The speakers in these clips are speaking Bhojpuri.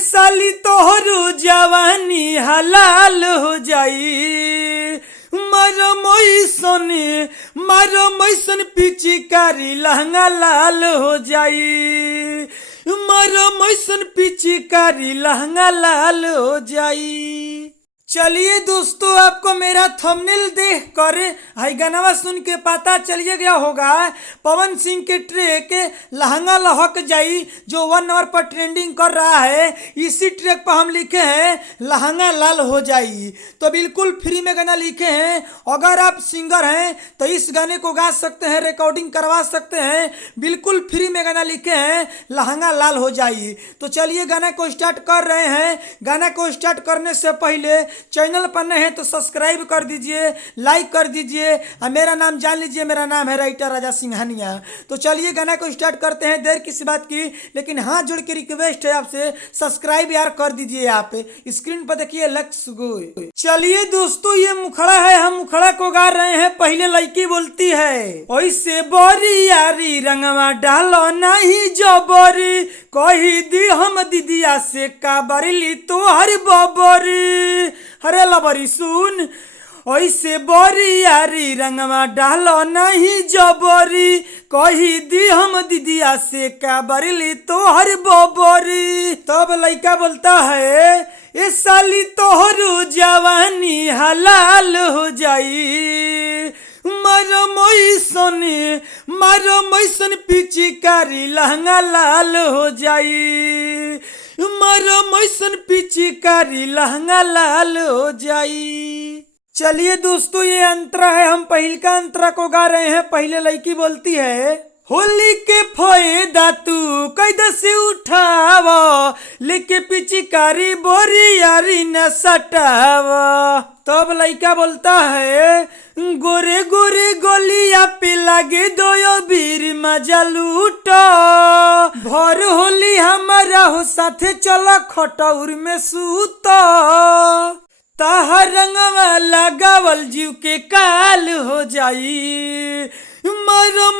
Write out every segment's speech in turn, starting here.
साली तोहरो जवानी हलाल हो जाई। मारो मैसन पिचकारी लहंगा लाल हो जाई। मारो मैसन पिचकारी लहंगा लाल हो जाई। चलिए दोस्तों, आपको मेरा थंबनेल देख कर हाई गाना सुन के पता चलिए गया होगा पवन सिंह के ट्रैक लहंगा लहक जाई जो 1 नंबर पर ट्रेंडिंग कर रहा है। इसी ट्रैक पर हम लिखे हैं लहंगा लाल हो जाई। तो बिल्कुल फ्री में गाना लिखे हैं। अगर आप सिंगर हैं तो इस गाने को गा सकते हैं, रिकॉर्डिंग करवा सकते हैं। बिल्कुल फ्री में गाना लिखे हैं लहंगा लाल हो जाई। तो चलिए गाना को स्टार्ट कर रहे हैं। गाना को स्टार्ट करने से पहले चैनल पर नए हैं तो सब्सक्राइब कर दीजिए, लाइक कर दीजिए और मेरा नाम जान लीजिए। मेरा नाम है राइटर राजा सिंघानिया। तो चलिए गाना को स्टार्ट करते हैं। देर किसी बात की, लेकिन हाथ जोड़ के रिक्वेस्ट है आपसे, सब्सक्राइब यार कर दीजिए। आप स्क्रीन पर देखिए लक्ष्य गो। चलिए दोस्तों, ये मुखड़ा है, हम मुखड़ा को गा रहे हैं। पहले लड़की बोलती है ओइसे बोरी यारी रंगवा डालो नहीं जबरी, कही दी हम दीदिया से काबरली तोहर बबरी। हरे लबरी सुन, ओइसे बोरी यारी रंगवा डालो नहीं जबरी, कही दी हम दीदिया से काबरली तोहर बबरी। तब लड़का बोलता है ए साली तोहरो जवानी हलाल हो जाई। मारो मैसन पिचकारी लहंगा लाल हो जाई। मारो मैसन पिचकारी लहंगा लाल हो जाई। चलिए दोस्तों, ये अंतरा है, हम पहल का अंतरा को गा रहे हैं। पहले लड़की बोलती है होली के फायदा तू कैदा से उठावा, लेके पिचकारी बोरी यारी न सटावा। तब लड़का बोलता है गोरे गोरे गोलिया पे लागे दो बीर मजा लूटो, भर होली हमारा हो साथे चला खटौर में सूतो, ताहा रंगवा लगावल जीव के काल हो जाई। मारो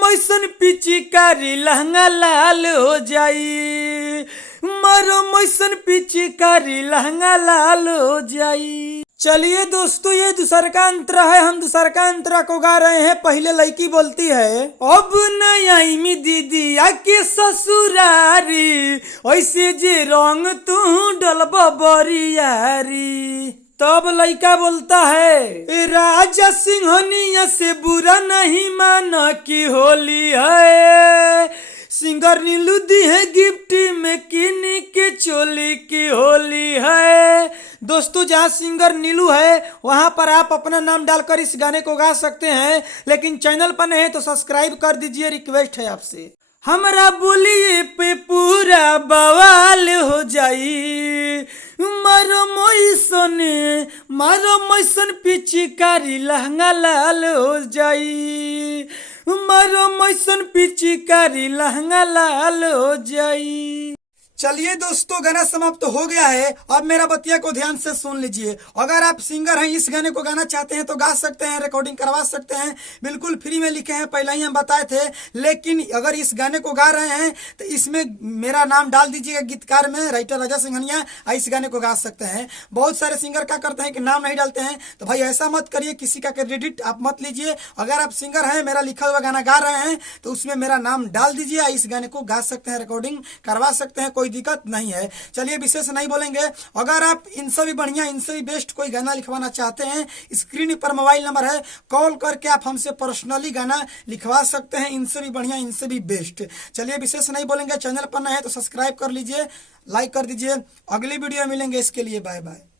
मैसन पिचकारी लहंगा लाल हो जाई। मारो मैसन पिचकारी लहंगा लाल हो जाई। चलिए दोस्तों, ये दूसरा का अंतरा है, हम दूसरा का अंतरा को गा रहे हैं। पहले लड़की बोलती है अब नई मी दीदी आके ससुरारी, ऐसे जे रंग तू डलब बरियारी। तब लड़का बोलता है राजा सिंहनिया से बुरा नहीं माना कि होली है, सिंगर नीलू दी है गिफ्ट में किनी के चोली की होली है। दोस्तों, जहाँ सिंगर नीलू है वहाँ पर आप अपना नाम डालकर इस गाने को गा सकते हैं, लेकिन चैनल पर नहीं है तो सब्सक्राइब कर दीजिए, रिक्वेस्ट है आपसे। हमरा बोलिए पे पूरा बवाल हो जाई। मारो मैसन पिचकारी लहंगा लाल हो जाई। मारो मैसन पिचकारी लहंगा लाल हो जाई। चलिए दोस्तों, गाना समाप्त हो गया है। अब मेरा बतिया को ध्यान से सुन लीजिए। अगर आप सिंगर हैं, इस गाने को गाना चाहते हैं तो गा सकते हैं, रिकॉर्डिंग करवा सकते हैं। बिल्कुल फ्री में लिखे हैं, पहले ही हम बताए थे। लेकिन अगर इस गाने को गा रहे हैं तो इसमें मेरा नाम डाल दीजिएगा गीतकार में, राइटर राजा सिंघानिया। इस गाने को गा सकते हैं। बहुत सारे सिंगर क्या करते हैं कि नाम नहीं डालते हैं, तो भाई ऐसा मत करिए, किसी का क्रेडिट आप मत लीजिए। अगर आप सिंगर हैं, मेरा लिखा हुआ गाना गा रहे हैं तो उसमें मेरा नाम डाल दीजिए। इस गाने को गा सकते हैं, रिकॉर्डिंग करवा सकते हैं, कोई दिक्कत नहीं है। चलिए विशेष नहीं बोलेंगे। अगर आप इनसे भी बढ़िया, इनसे भी बेस्ट कोई गाना लिखवाना चाहते हैं, स्क्रीन पर मोबाइल नंबर है, कॉल करके आप हमसे पर्सनली गाना लिखवा सकते हैं। इनसे भी बढ़िया, इनसे भी बेस्ट। चलिए विशेष नहीं बोलेंगे। चैनल पर नए है तो सब्सक्राइब कर लीजिए, लाइक कर दीजिए। अगली वीडियो मिलेंगे, इसके लिए बाय बाय।